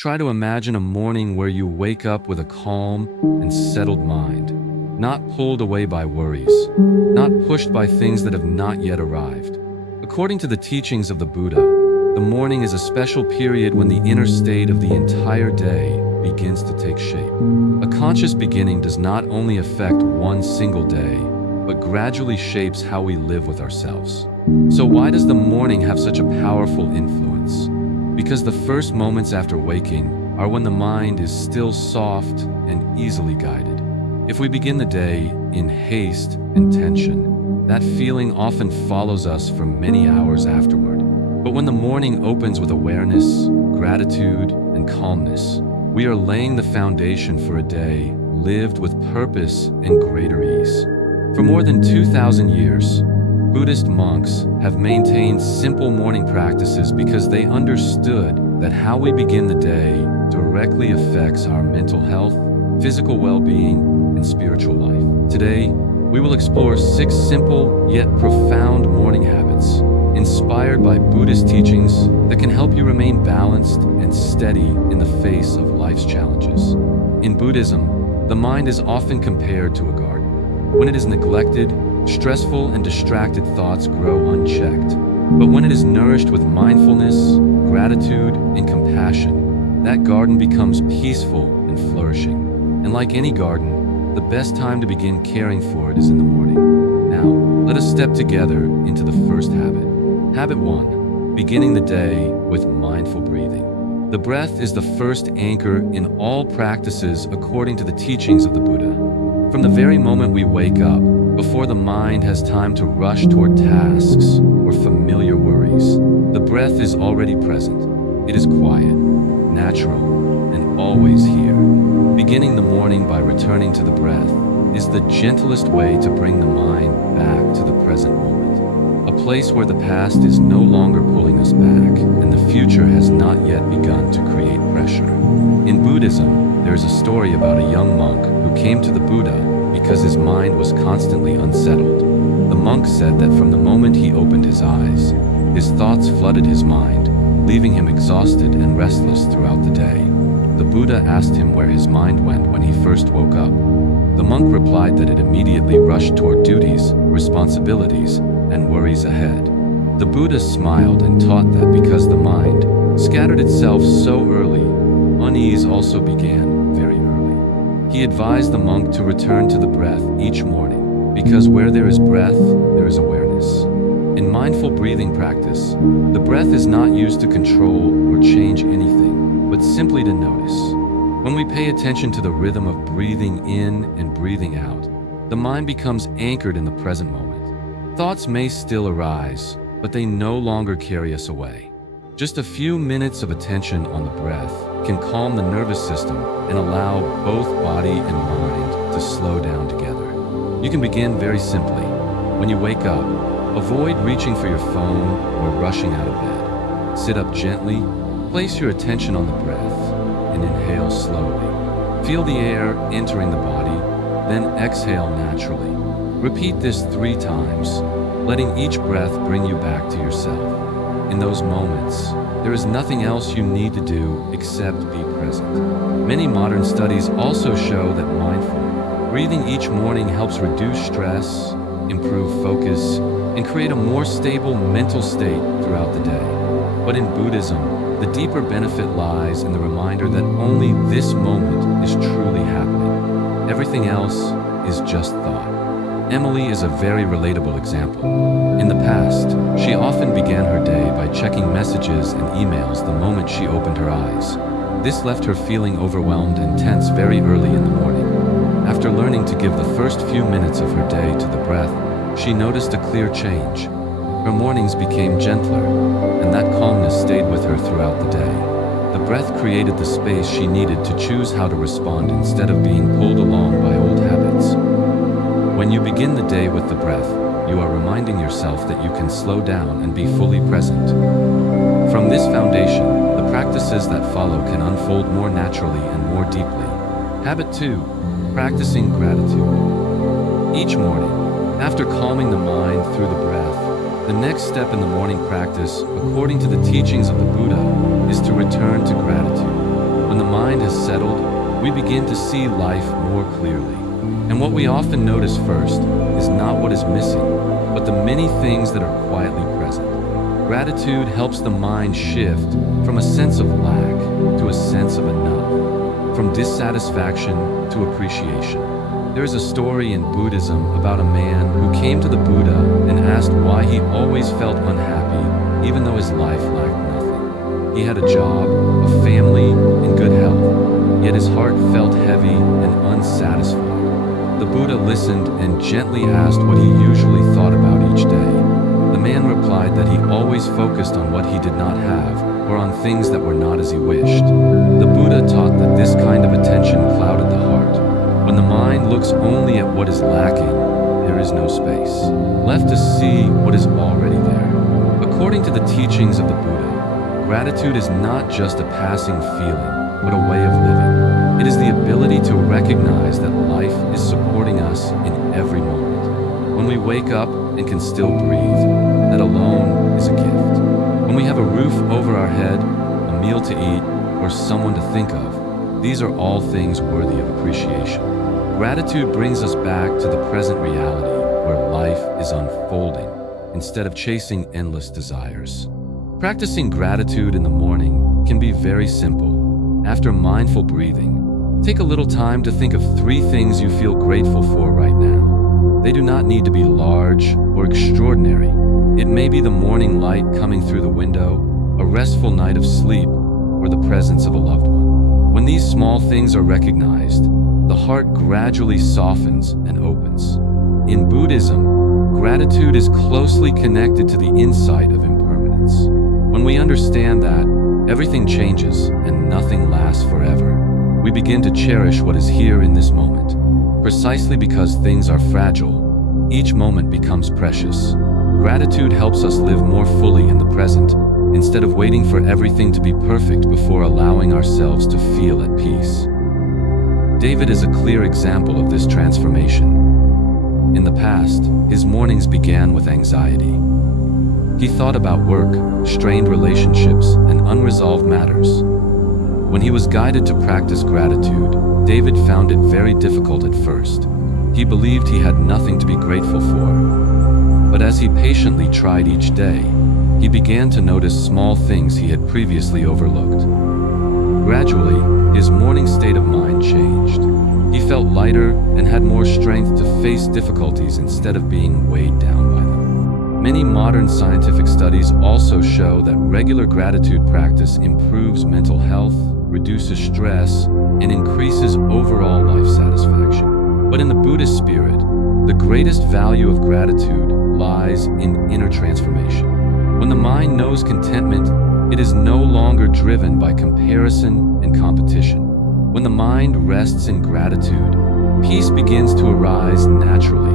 Try to imagine a morning where you wake up with a calm and settled mind, not pulled away by worries, not pushed by things that have not yet arrived. According to the teachings of the Buddha, the morning is a special period when the inner state of the entire day begins to take shape. A conscious beginning does not only affect one single day, but gradually shapes how we live with ourselves. So why does the morning have such a powerful influence? Because the first moments after waking are when the mind is still soft and easily guided. If we begin the day in haste and tension, that feeling often follows us for many hours afterward. But when the morning opens with awareness, gratitude, and calmness, we are laying the foundation for a day lived with purpose and greater ease. For more than 2,000 years, Buddhist monks have maintained simple morning practices because they understood that how we begin the day directly affects our mental health, physical well-being, and spiritual life. Today, we will explore 6 simple yet profound morning habits inspired by Buddhist teachings that can help you remain balanced and steady in the face of life's challenges. In Buddhism, the mind is often compared to a garden. When it is neglected, stressful and distracted thoughts grow unchecked. But when it is nourished with mindfulness, gratitude, and compassion, that garden becomes peaceful and flourishing. And like any garden, the best time to begin caring for it is in the morning. Now, let us step together into the first habit. Habit 1. Beginning the day with mindful breathing. The breath is the first anchor in all practices according to the teachings of the Buddha. From the very moment we wake up, before the mind has time to rush toward tasks or familiar worries, the breath is already present. It is quiet, natural, and always here. Beginning the morning by returning to the breath is the gentlest way to bring the mind back to the present moment, a place where the past is no longer pulling us back and the future has not yet begun to create pressure. In Buddhism, there is a story about a young monk who came to the Buddha because his mind was constantly unsettled. The monk said that from the moment he opened his eyes, his thoughts flooded his mind, leaving him exhausted and restless throughout the day. The Buddha asked him where his mind went when he first woke up. The monk replied that it immediately rushed toward duties, responsibilities, and worries ahead. The Buddha smiled and taught that because the mind scattered itself so early, unease also began very early. He advised the monk to return to the breath each morning, because where there is breath, there is awareness. In mindful breathing practice, the breath is not used to control or change anything, but simply to notice. When we pay attention to the rhythm of breathing in and breathing out, the mind becomes anchored in the present moment. Thoughts may still arise, but they no longer carry us away. Just a few minutes of attention on the breath can calm the nervous system and allow both body and mind to slow down together. You can begin very simply. When you wake up, avoid reaching for your phone or rushing out of bed. Sit up gently, place your attention on the breath, and inhale slowly. Feel the air entering the body, then exhale naturally. Repeat this 3 times, letting each breath bring you back to yourself. In those moments, there is nothing else you need to do except be present. Many modern studies also show that mindful breathing each morning helps reduce stress, improve focus, and create a more stable mental state throughout the day. But in Buddhism, the deeper benefit lies in the reminder that only this moment is truly happening. Everything else is just thought. Emily is a very relatable example. In the past, she often began her day by checking messages and emails the moment she opened her eyes. This left her feeling overwhelmed and tense very early in the morning. After learning to give the first few minutes of her day to the breath, she noticed a clear change. Her mornings became gentler, and that calmness stayed with her throughout the day. The breath created the space she needed to choose how to respond instead of being pulled along by old habits. When you begin the day with the breath, you are reminding yourself that you can slow down and be fully present. From this foundation, the practices that follow can unfold more naturally and more deeply. Habit 2. Practicing gratitude. Each morning, after calming the mind through the breath, the next step in the morning practice, according to the teachings of the Buddha, is to return to gratitude. settled, we begin to see life more clearly. And what we often notice first is not what is missing, but the many things that are quietly present. Gratitude helps the mind shift from a sense of lack to a sense of enough, from dissatisfaction to appreciation. There is a story in Buddhism about a man who came to the Buddha and asked why he always felt unhappy, even though his life lacked nothing. He had a job, a family, and good health, yet his heart felt heavy and unsatisfied. The Buddha listened and gently asked what he usually thought about each day. The man replied that he always focused on what he did not have or on things that were not as he wished. The Buddha taught that this kind of attention clouded the heart. When the mind looks only at what is lacking, there is no space left to see what is already there. According to the teachings of the Buddha, gratitude is not just a passing feeling, but a way of living. It is the ability to recognize that life is supporting us in every moment. When we wake up and can still breathe, that alone is a gift. When we have a roof over our head, a meal to eat, or someone to think of, these are all things worthy of appreciation. Gratitude brings us back to the present reality where life is unfolding instead of chasing endless desires. Practicing gratitude in the morning can be very simple. After mindful breathing, take a little time to think of 3 things you feel grateful for right now. They do not need to be large or extraordinary. It may be the morning light coming through the window, a restful night of sleep, or the presence of a loved one. When these small things are recognized, the heart gradually softens and opens. In Buddhism, gratitude is closely connected to the insight of impermanence. When we understand that everything changes and nothing lasts forever, we begin to cherish what is here in this moment. Precisely because things are fragile, each moment becomes precious. Gratitude helps us live more fully in the present, instead of waiting for everything to be perfect before allowing ourselves to feel at peace. David is a clear example of this transformation. In the past, his mornings began with anxiety. He thought about work, strained relationships, and unresolved matters. When he was guided to practice gratitude, David found it very difficult at first. He believed he had nothing to be grateful for. But as he patiently tried each day, he began to notice small things he had previously overlooked. Gradually, his morning state of mind changed. He felt lighter and had more strength to face difficulties instead of being weighed down by them. Many modern scientific studies also show that regular gratitude practice improves mental health, reduces stress, and increases overall life satisfaction. But in the Buddhist spirit, the greatest value of gratitude lies in inner transformation. When the mind knows contentment, it is no longer driven by comparison and competition. When the mind rests in gratitude, peace begins to arise naturally.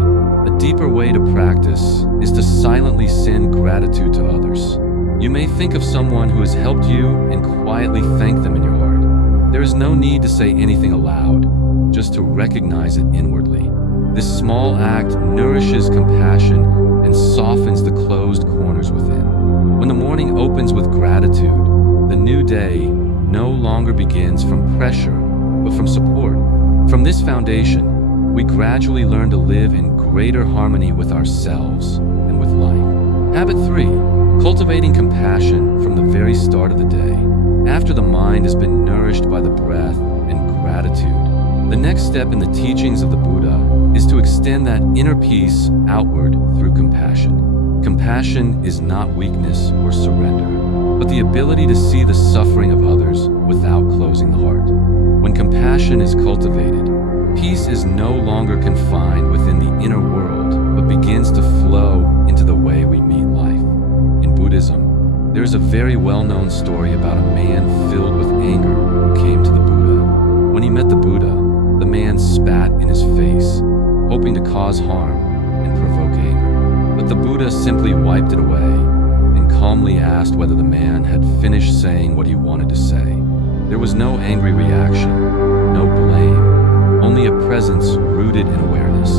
A deeper way to practice is to silently send gratitude to others. You may think of someone who has helped you and quietly thank them in your heart. There is no need to say anything aloud, just to recognize it inwardly. This small act nourishes compassion and softens the closed corners within. When the morning opens with gratitude, the new day no longer begins from pressure, but from support. From this foundation, we gradually learn to live in greater harmony with ourselves and with life. Habit 3. Cultivating compassion from the very start of the day. After the mind has been nourished by the breath and gratitude, the next step in the teachings of the Buddha is to extend that inner peace outward through compassion. Compassion is not weakness or surrender, but the ability to see the suffering of others without closing the heart. When compassion is cultivated, peace is no longer confined within the inner world, but begins to flow into the way we meet life. In Buddhism, there is a very well-known story about a man filled with anger who came to the Buddha. When he met the Buddha, the man spat in his face, hoping to cause harm and provoke anger. But the Buddha simply wiped it away and calmly asked whether the man had finished saying what he wanted to say. There was no angry reaction, no blame, only a presence rooted in awareness.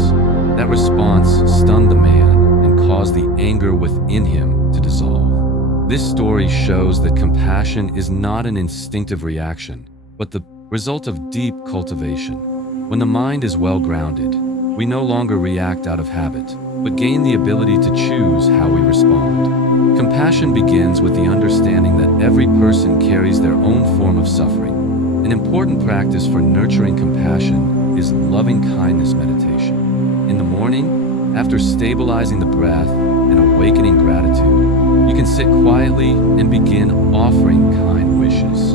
That response stunned the man and caused the anger within him to dissolve. This story shows that compassion is not an instinctive reaction, but the result of deep cultivation. When the mind is well grounded, we no longer react out of habit, but gain the ability to choose how we respond. Compassion begins with the understanding that every person carries their own form of suffering. An important practice for nurturing compassion is loving kindness meditation. In the morning, after stabilizing the breath and awakening gratitude, you can sit quietly and begin offering kind wishes.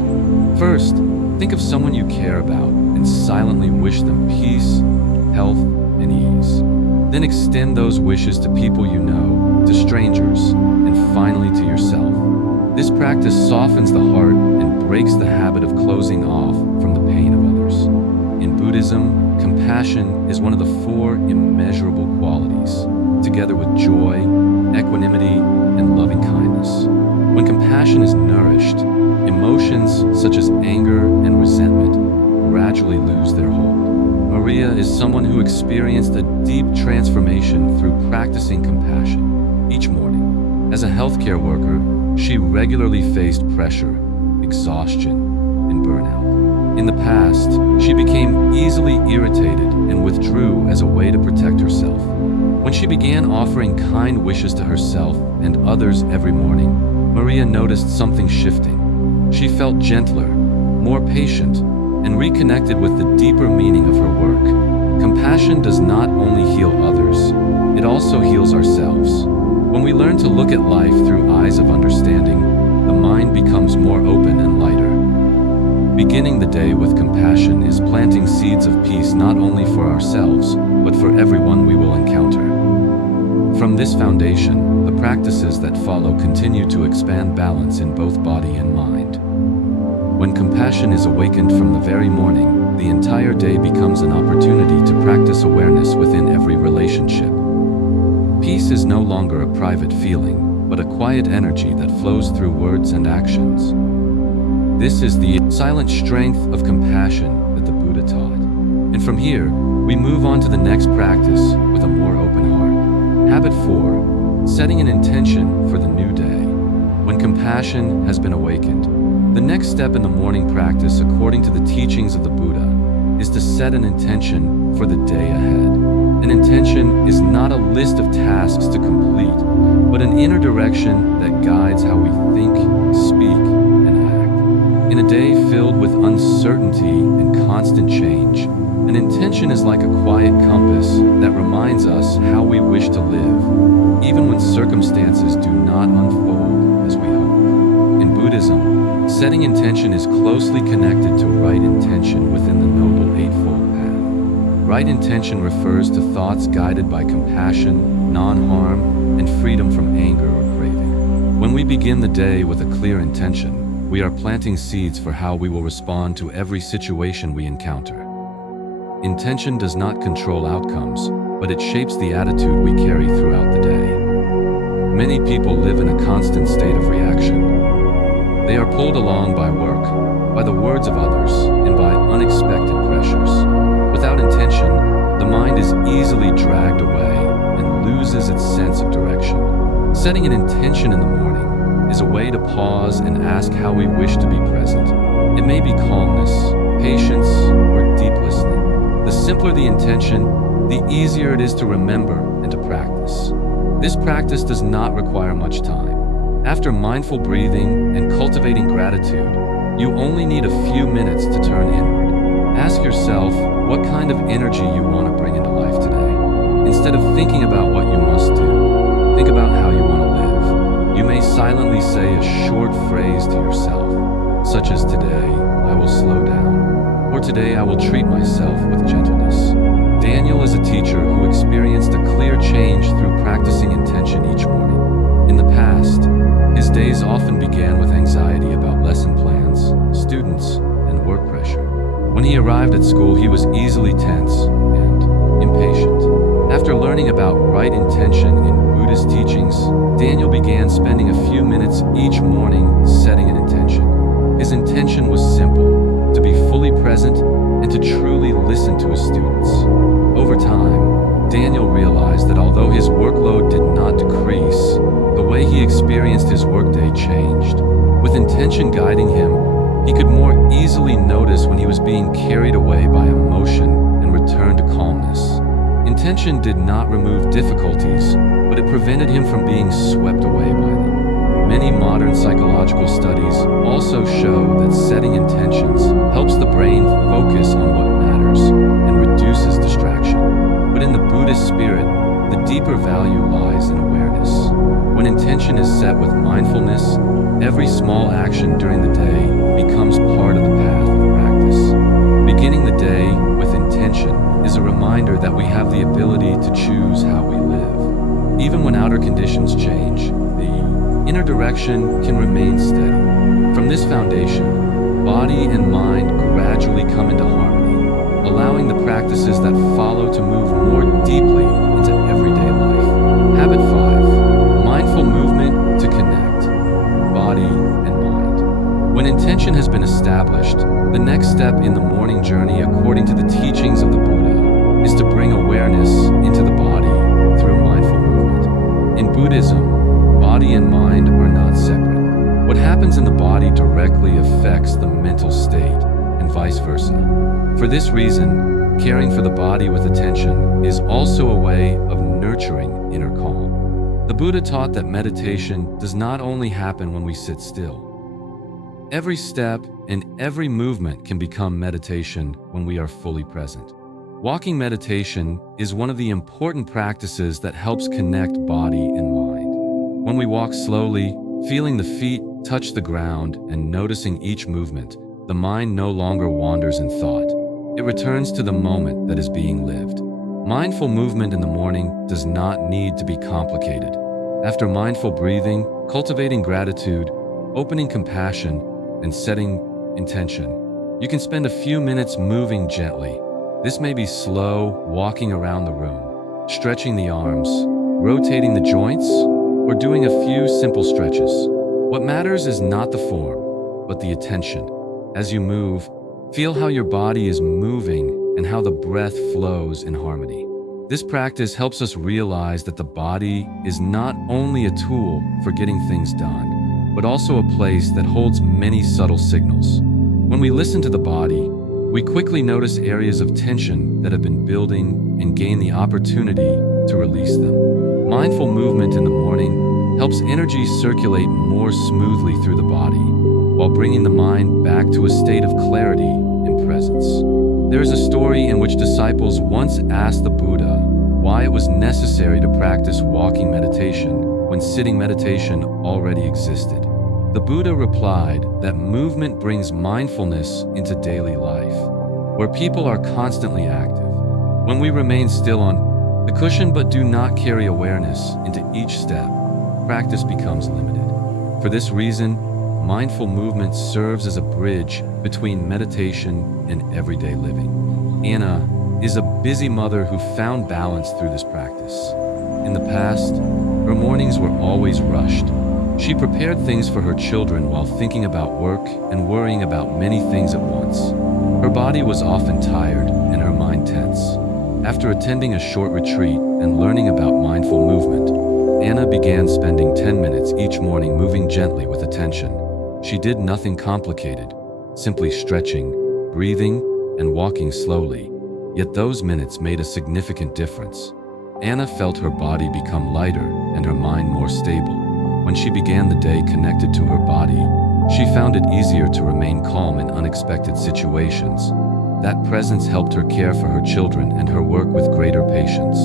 First, think of someone you care about and silently wish them peace, health, and ease. Then extend those wishes to people you know, to strangers, and finally to yourself. This practice softens the heart and breaks the habit of closing off from the pain of others. In Buddhism, compassion is one of the 4 immeasurable qualities, together with joy, equanimity, and loving kindness. When compassion is nourished, emotions such as anger and resentment gradually lose their hold. Maria is someone who experienced a deep transformation through practicing compassion each morning. As a healthcare worker, she regularly faced pressure, exhaustion, and burnout. In the past, she became easily irritated and withdrew as a way to protect herself. When she began offering kind wishes to herself and others every morning, Maria noticed something shifting. She felt gentler, more patient, and reconnected with the deeper meaning of her work. Compassion does not only heal others, it also heals ourselves. When we learn to look at life through eyes of understanding, the mind becomes more open and lighter. Beginning the day with compassion is planting seeds of peace not only for ourselves, but for everyone we will encounter. From this foundation, the practices that follow continue to expand balance in both body and mind. When compassion is awakened from the very morning, the entire day becomes an opportunity to practice awareness within every relationship. Peace is no longer a private feeling, but a quiet energy that flows through words and actions. This is the silent strength of compassion that the Buddha taught. And from here, we move on to the next practice with a more open heart. Habit 4, setting an intention for the new day. When compassion has been awakened, the next step in the morning practice, according to the teachings of the Buddha, is to set an intention for the day ahead. An intention is not a list of tasks to complete, but an inner direction that guides how we think, speak, and act. In a day filled with uncertainty and constant change, an intention is like a quiet compass that reminds us how we wish to live, even when circumstances do not unfold as we hope. In Buddhism, setting intention is closely connected to right intention within the Noble Eightfold Path. Right intention refers to thoughts guided by compassion, non-harm, and freedom from anger or craving. When we begin the day with a clear intention, we are planting seeds for how we will respond to every situation we encounter. Intention does not control outcomes, but it shapes the attitude we carry throughout the day. Many people live in a constant state of reaction. They are pulled along by work, by the words of others, and by unexpected pressures. Without intention, the mind is easily dragged away and loses its sense of direction. Setting an intention in the morning is a way to pause and ask how we wish to be present. It may be calmness, patience, or deep listening. The simpler the intention, the easier it is to remember and to practice. This practice does not require much time. After mindful breathing and cultivating gratitude, you only need a few minutes to turn inward. Ask yourself what kind of energy you want to bring into life today. Instead of thinking about what you must do, think about how you want to live. You may silently say a short phrase to yourself, such as "Today, I will slow down," or "Today, I will treat myself with gentleness." Daniel is a teacher who experienced a clear change through practicing intention each morning. In the past, his days often began with anxiety about lesson plans, students, and work pressure. When he arrived at school, he was easily tense and impatient. After learning about right intention in Buddhist teachings, Daniel began spending a few minutes each morning setting an intention. His intention was simple: to be fully present and to truly listen to his students. Over time, Daniel realized that although his workload did not decrease, the way he experienced his workday changed. With intention guiding him, he could more easily notice when he was being being carried away by emotion and return to calmness. Intention did not remove difficulties, but it prevented him from being swept away by them. Many modern psychological studies also show that setting intentions helps the brain focus on what matters and reduces distraction. But in the Buddhist spirit, the deeper value lies in awareness. When intention is set with mindfulness, every small action during the day becomes part of the path of practice. Beginning the day with intention is a reminder that we have the ability to choose how we live. Even when outer conditions change, the inner direction can remain steady. From this foundation, body and mind gradually come into harmony, allowing the practices that follow to move more deeply into everyday life. Habit 5. Mindful movement to connect body and mind. When intention has been established, the next step in the morning journey, according to the teachings of the Buddha, is to bring awareness into the body through mindful movement. In Buddhism, body and mind are not separate. What happens in the body directly affects the mental state, and vice versa. For this reason, caring for the body with attention is also a way of nurturing inner calm. The Buddha taught that meditation does not only happen when we sit still. Every step and every movement can become meditation when we are fully present. Walking meditation is one of the important practices that helps connect body and mind. When we walk slowly, feeling the feet touch the ground and noticing each movement, the mind no longer wanders in thought. It returns to the moment that is being lived. Mindful movement in the morning does not need to be complicated. After mindful breathing, cultivating gratitude, opening compassion, and setting intention, you can spend a few minutes moving gently. This may be slow, walking around the room, stretching the arms, rotating the joints, or doing a few simple stretches. What matters is not the form, but the attention. As you move, feel how your body is moving and how the breath flows in harmony. This practice helps us realize that the body is not only a tool for getting things done, but also a place that holds many subtle signals. When we listen to the body, we quickly notice areas of tension that have been building and gain the opportunity to release them. Mindful movement in the morning helps energy circulate more smoothly through the body, while bringing the mind back to a state of clarity and presence. There is a story in which disciples once asked the Buddha why it was necessary to practice walking meditation when sitting meditation already existed. The Buddha replied that movement brings mindfulness into daily life, where people are constantly active. When we remain still on the cushion but do not carry awareness into each step, practice becomes limited. For this reason, mindful movement serves as a bridge between meditation and everyday living. Anna is a busy mother who found balance through this practice. In the past, her mornings were always rushed. She prepared things for her children while thinking about work and worrying about many things at once. Her body was often tired and her mind tense. After attending a short retreat and learning about mindful movement, Anna began spending 10 minutes each morning moving gently with attention. She did nothing complicated, simply stretching, breathing, and walking slowly. Yet those minutes made a significant difference. Anna felt her body become lighter and her mind more stable. When she began the day connected to her body, she found it easier to remain calm in unexpected situations. That presence helped her care for her children and her work with greater patience.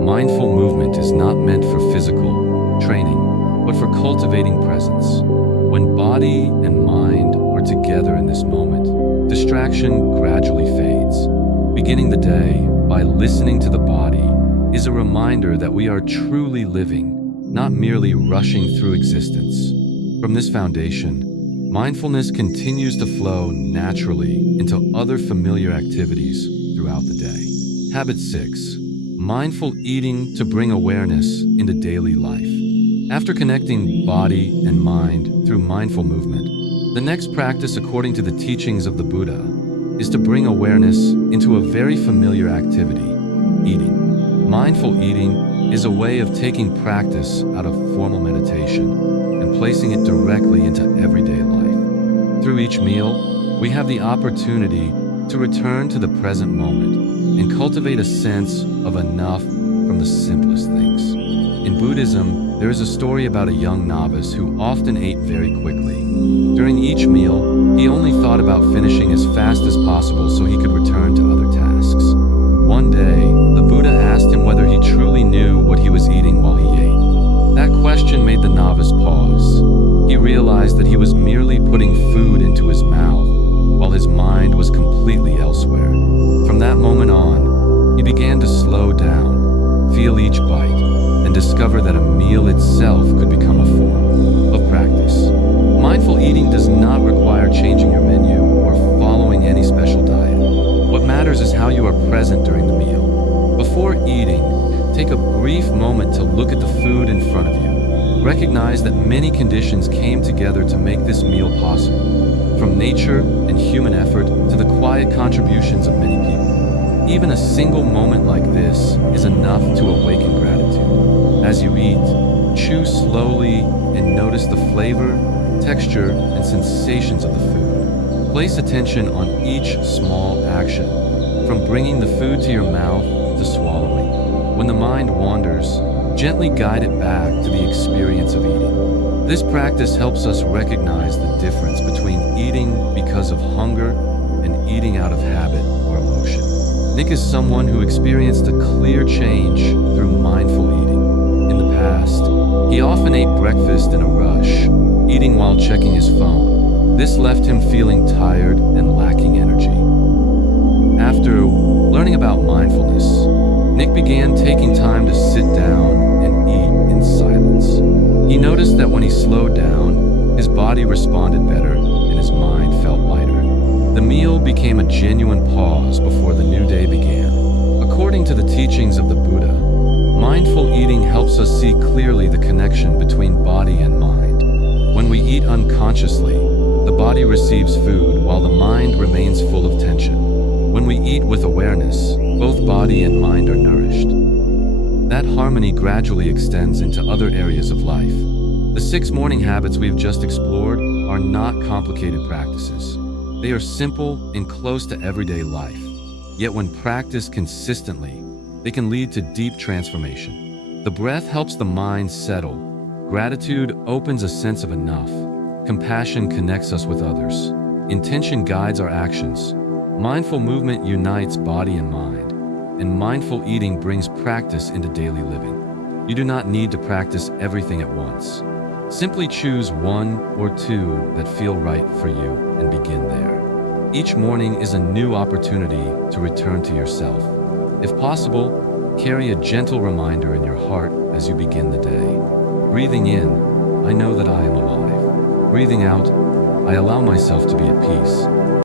Mindful movement is not meant for physical training, but for cultivating presence. When body and mind are together in this moment, distraction gradually fades. Beginning the day by listening to the body is a reminder that we are truly living, not merely rushing through existence. From this foundation, mindfulness continues to flow naturally into other familiar activities throughout the day. Habit 6. Mindful eating to bring awareness into daily life. After connecting body and mind through mindful movement, the next practice, according to the teachings of the Buddha, is to bring awareness into a very familiar activity, eating. Mindful eating is a way of taking practice out of formal meditation and placing it directly into everyday life. Through each meal, we have the opportunity to return to the present moment and cultivate a sense of enough from the simplest things. In Buddhism, there is a story about a young novice who often ate very quickly. During each meal, he only thought about finishing as fast as possible so he could return to other tasks. One day, the Buddha asked him whether he truly knew what he was eating while he ate. That question made the novice pause. He realized that he was merely putting food into his mouth while his mind was completely elsewhere. From that moment on, he began to slow down, feel each bite, and discover that a meal itself could become a form of practice. Mindful eating does not require changing your menu or following any special diet. What matters is how you are present during the meal. Before eating, take a brief moment to look at the food in front of you. Recognize that many conditions came together to make this meal possible, from nature and human effort to the quiet contributions of many people. Even a single moment like this is enough to awaken gratitude. As you eat, chew slowly and notice the flavor, texture, and sensations of the food. Place attention on each small action, from bringing the food to your mouth to swallowing. When the mind wanders, gently guide it back to the experience of eating. This practice helps us recognize the difference between eating because of hunger and eating out of habit or emotion. Nick is someone who experienced a clear change through mindful eating. In the past, he often ate breakfast in a rush, eating while checking his phone. This left him feeling tired and lacking energy. After learning about mindfulness, Nick began taking time to sit down and eat in silence. He noticed that when he slowed down, his body responded better and his mind felt lighter. The meal became a genuine pause before the new day began. According to the teachings of the Buddha, mindful eating helps us see clearly the connection between body and mind. When we eat unconsciously, the body receives food while the mind remains full of tension. When we eat with awareness, both body and mind are nourished. That harmony gradually extends into other areas of life. The 6 morning habits we've just explored are not complicated practices. They are simple and close to everyday life. Yet when practiced consistently, they can lead to deep transformation. The breath helps the mind settle. Gratitude opens a sense of enough. Compassion connects us with others. Intention guides our actions. Mindful movement unites body and mind, and mindful eating brings practice into daily living. You do not need to practice everything at once. Simply choose 1 or 2 that feel right for you and begin there. Each morning is a new opportunity to return to yourself. If possible, carry a gentle reminder in your heart as you begin the day. Breathing in, I know that I am alive. Breathing out, I allow myself to be at peace.